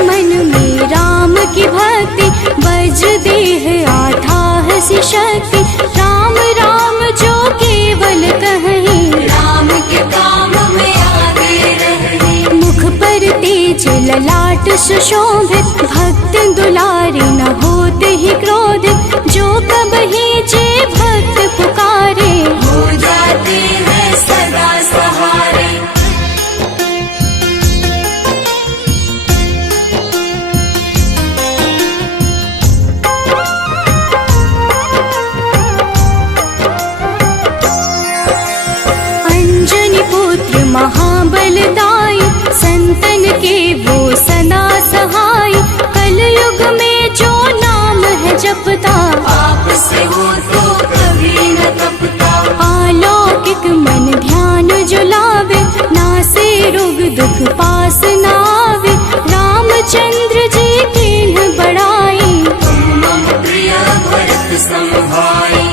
मन में राम की भक्ति, वज्र देह आथा सी शक्ति। राम राम जो केवल कहीं, राम के काम में आगे रहे। मुख पर तेज ललाट सुशोभित, भक्त दुलारे न होते ही क्रोधित। जो कबहि जे भक्त पुकारे, हो जाते हैं सदा सहारे। अंजनी पुत्र महाबलदाई, संतन के वो सदा सहाय। कलयुग में जो नाम है जपता, पाप से वो तो कभी न तपता। अलौकिक मन ध्यान जो लावे, नासे रोग दुख पास न आवे। रामचंद्र जी किन्ह बड़ाई, तुम मम प्रिय भरत सम भाई।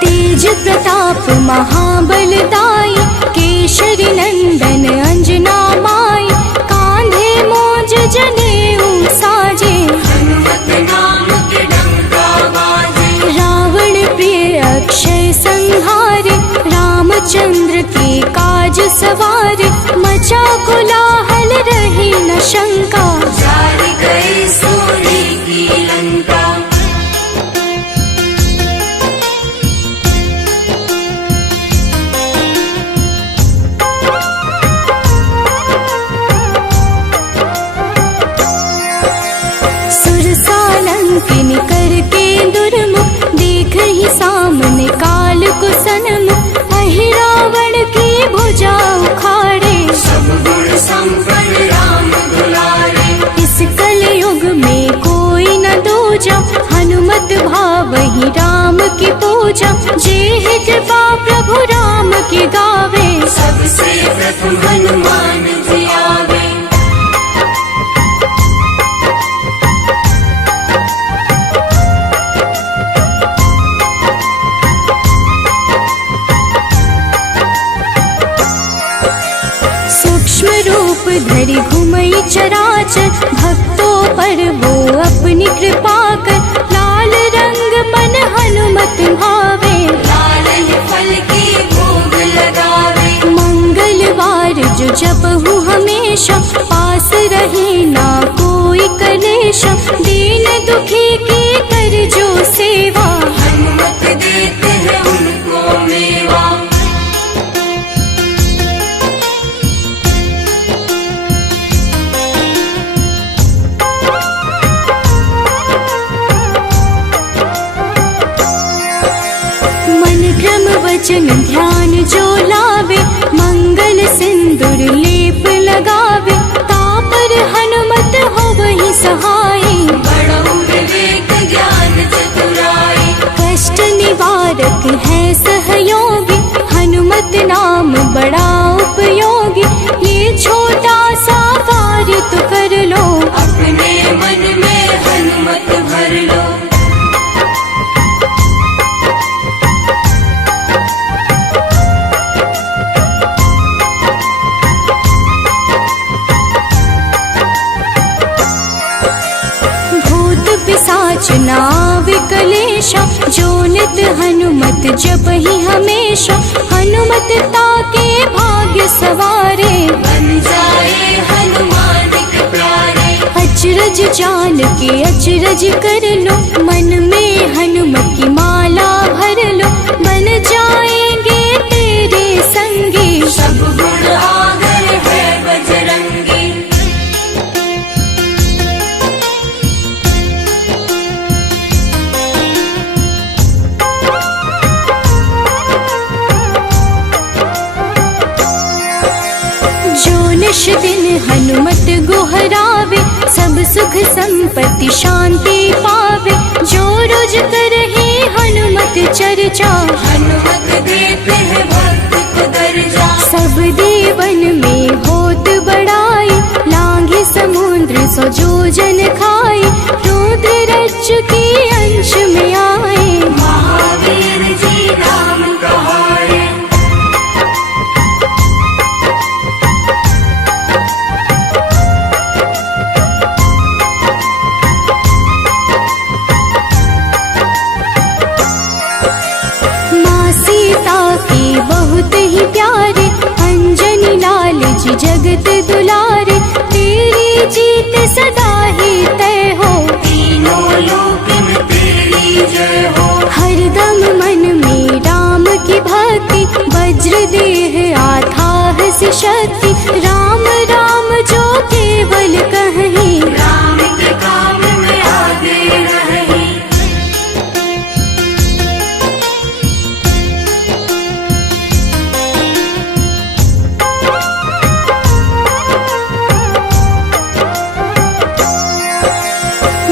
तेज प्रताप महाबलदाई, केशरी नंदन अंजना माई। कांधे मोज जनेऊ साजे, हनुमत नाम के डंका बाजे। रावण प्रिय अक्षय संहारे, रामचंद्र के काज सवारे। मचा कोलाहल रही न शंका, जारी गई सूरी की लंका। सुरसालंकिनी करके दुर्मुख, देख ही सामने काल को सन्मुख। अहि रावण की भुजा उखाड़े, सब गुण संपन्न राम दुलारे। इस कलयुग में कोई न दूजा, हनुमत भाव ही राम की पूजा। जे कृपा प्रभु राम की गावे, सबसे प्रथम हनुमान जी आवे। सूक्ष्म रूप धरि घुमई चराचर, भक्तों पर वो अपनी कृपा कर। लाल रंग मन हनुमत भावे, लाल ही फल की भोग लगावे। मंगलवार जो जपहु हमेशा, पास रहे ना कोई कलेशा। दीन दुखी की कर जो सेवा, हनुमत देते हैं उनको मेवा। मन क्रम वचन ध्यान जो लावे, मंगल सिंदूर लेप लगावे। तापर हनुमत हो वही सहाय, बड़ऊ विवेक ज्ञान चतुराई। कष्ट निवारक है सहयोगी, हनुमत नाम बड़ा उपयोगी। ये छोटा सा कार्य तो कर लो, अपने मन में हनुमत भर लो। भूत पिशाच नाव कलेशा, जो नित हनुमत जप ही हमेशा। हनुमत ताके भाग्य सवारे, बन जाए हनुमान के प्यारे। अचरज जान के अचरज कर लो, मन में हनुमत की माला भर लो। बन जाएंगे तेरे संगी, सब गुण आगर है बजरंगी। जो निश दिन हनुमत गोहरावे, सब सुख संपत्ति शांति पावे। जो रोज करहे हनुमत चर्चा, हनुमत देते हैं भक्त को दर्जा। सब देवन में होत बड़ाई, लांघे समुद्र सो जो जन खाई। रुद्र ब्रज के अंश में आए। महावीर जी नाम कहाए। माँ सीता के बहुत ही प्यारे, अंजनी लाल जी जगत दुलारे। तेरी जीत सदा ही तय हो, तीनों लोक में तेरी जय हो। हरदम मन में राम की भक्ति, वज्र देह आथाह से शक्ति। राम राम जो केवल कहीं, राम के काम में आगे रहे।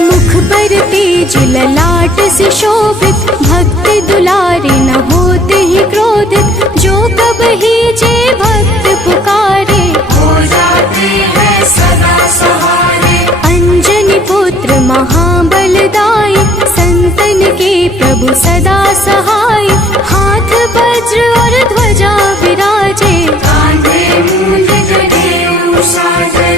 मुख पर तेज ललाट से शोभित, भक्ति दुलारे न होते ही क्रोधित। जो कब ही जे भक्त पुकारे, हो जाते हैं सदा सहारे। अंजनी पुत्र महाबलदाई, संतन के प्रभु सदा सहाय। हाथ वज्र और ध्वजा विराजे, कांधे मूंज जनेऊ साजे।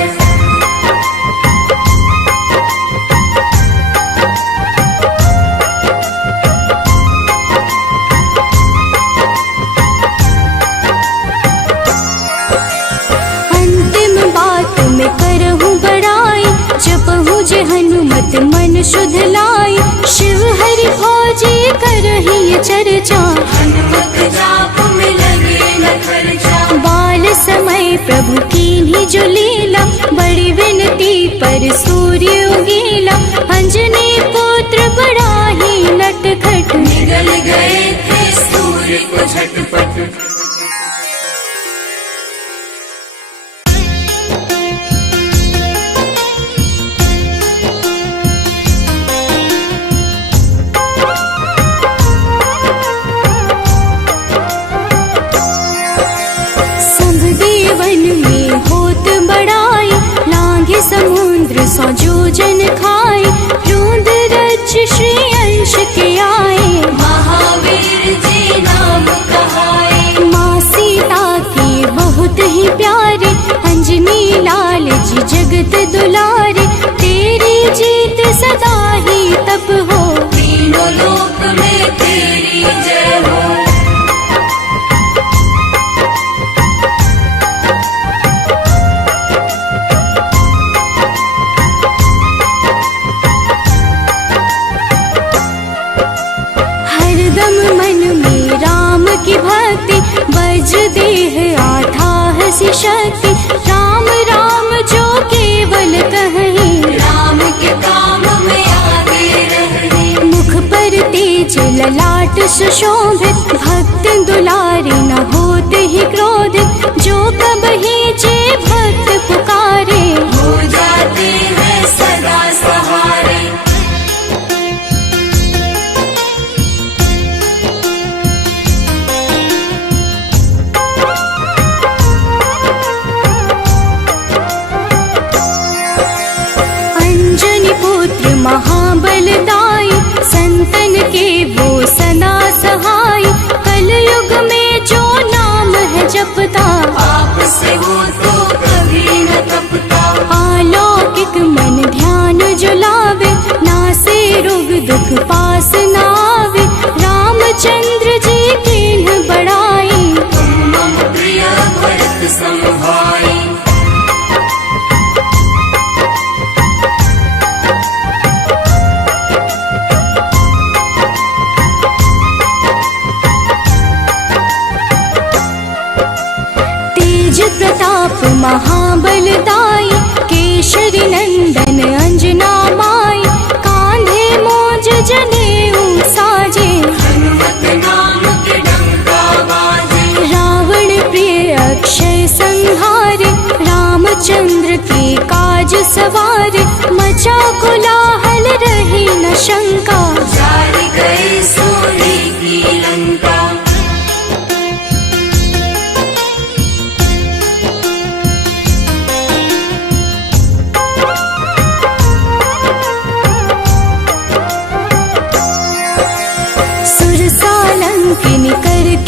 अंतिम बात में करहूँ बड़ाई, जपहूँ जे हनुमत मन शुद्ध लाई। शिव हरि फौजी करही ये चर्चा, हनुमत जाप में लगे न खर्चा। बाल समय प्रभु कीन्ही जो लीला, बड़ी विनती पर सूर्य उगेला। अंजनी पुत्र बड़ा ही नटखट, निगल गए थे सूर्य को झटपट। सब देवन में होत बड़ाई, लांघे समुद्र सौ जोजन खाए। रूंद रज श्री अंश के आए, महावीर जी नाम कहाए। माँ सीता के बहुत ही प्यारे, अंजनी लाल जी जगत दुलारे। तेरी जीत सदा ही तब हो, तीनों लोक में तेरी जय हो। हरदम मन में राम की भक्ति, वज्र देह आथाह सी शक्ति। राम राम जो केवल कहीं, राम के काम में आगे रहे। मुख पर तेज ललाट सुशोभित, भक्त दुलारे न होते ही क्रोधित। जो कब ही जे भक्त पुकारे, हो जाते हैं सदा सहारे। अंजनी पुत्र महाबलदाई, संतन के वो सदा सहाय। कलयुग में जो नाम है जपता, पाप से वो तो कभी न तपता। अलौकिक मन ध्यान जो लावे, नासे रोग दुख पास न आवे। रामचंद्र जी किन्ह बड़ाई, तुम मम प्रिय भरत संभाई। तेज प्रताप महा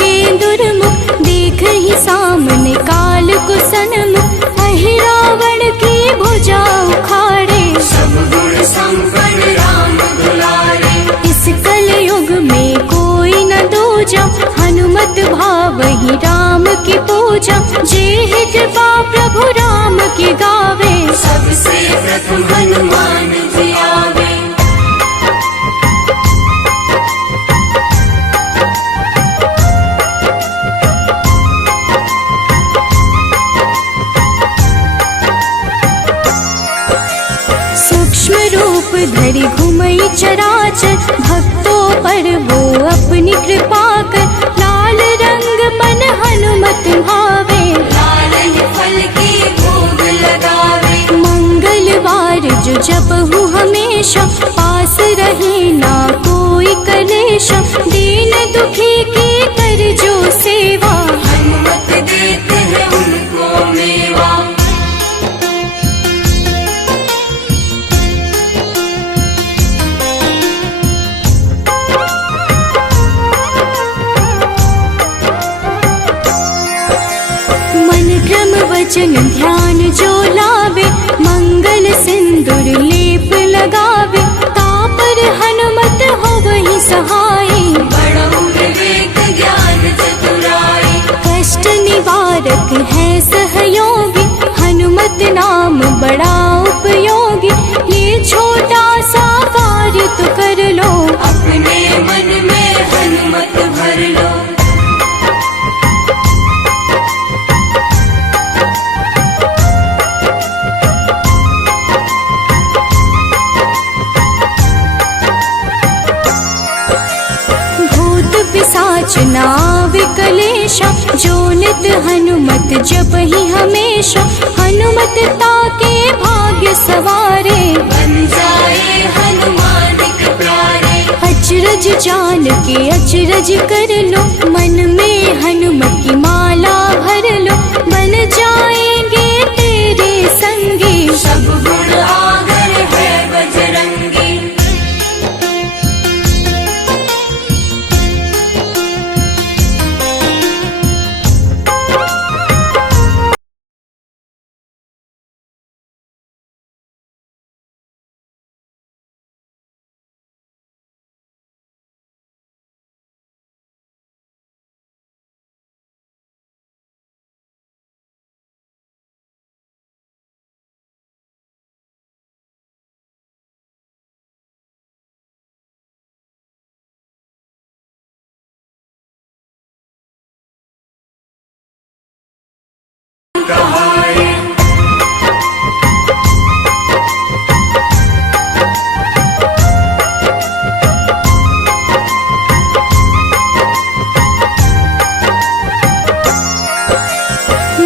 के दुर्मुख देख ही सामने काल को सन्मुख अहि रावण की भुजा उखाड़े सब गुण संपन्न राम दुलारे इस कलयुग में कोई न दूजा हनुमत भावहि राम की पूजा जेहि कृपा प्रभु राम की गावे सबसे प्रथम हनुमान जी आवे सूक्ष्म रूप धरि घुमई चराचर भक्तों पर वो अपनी कृपा कर लाल रंग मन हनुमत भावे लाल ही फल की भोग लगावे मंगलवार जो जपहु हमेशा पास रहे ना कोई कलेश दीन दुखी की कर जो सेवा हनुमत देते हैं उनको मेवा मन क्रम वचन ध्यान जो लावे मंगल सिंदूर लेप लगावे तापर हनुमत हो वही सहाय बड़ो विवेक ज्ञान चतुराई कष्ट निवारक है सहयोगी हनुमत नाम बड़ा उपयोगी ये छोटा सा कार्य तो कर लो अपने मन में हनुमत भर लो भूत पिशाच नावे कलेशा जो नित हनुमत जप ही हमेशा हनुमत ताके भाग्य सवारे बन जाए हनुमान के प्यारे अचरज जान के अचरज कर लो मन में हनुमत की माला भर लो बन जाएंगे तेरे संगी सब गुण आगर है बजरंगी कहारे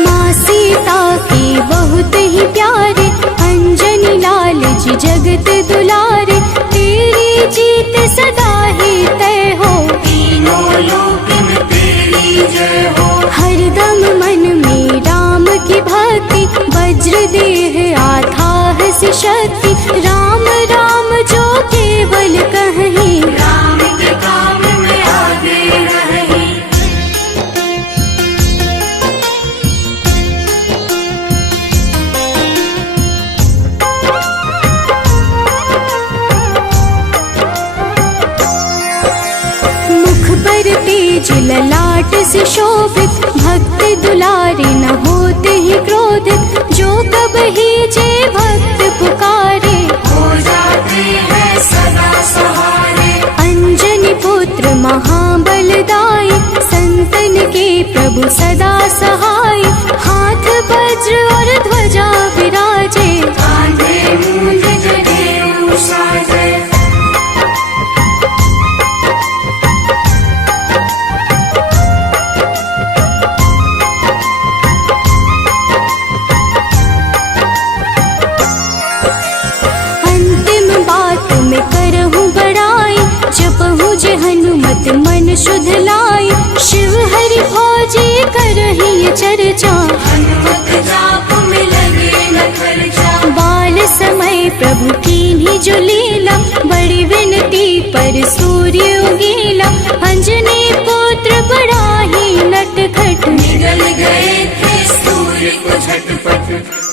माँ सीता के बहुत ही प्यारे अंजनी लाल जी जगत दुलारे तेरी जीत सदा ही तय हो तीनों लोक में तेरी जय हो हरदम मन में राम की भक्ति वज्र देह आधार से शक्ति राम राम जो केवल कहीं राम के काम में आगे रही मुख पर तेज ललाट से शोभित भक्त दुलारे न होते ही क्रोधित जो कब ही जे भक्त पुकारे हो जाते हैं सदा सहारे अंजनी पुत्र महाबलदाई संतन के प्रभु सदा सहाय हाथ वज्र और ध्वजा विराजे कांधे मूंज जनेऊ साजे अंतिम बात में करहूँ बड़ाई जपहु जे हनुमत मन शुद्ध लाई शिव हरि भोजी करही ये चर्चा हनुमत जाप में लगे न खर्चा बाल समय प्रभु की ही जो लीला बड़ी विनती पर सूर्य उगेला अंजनी पुत्र बड़ा झटपट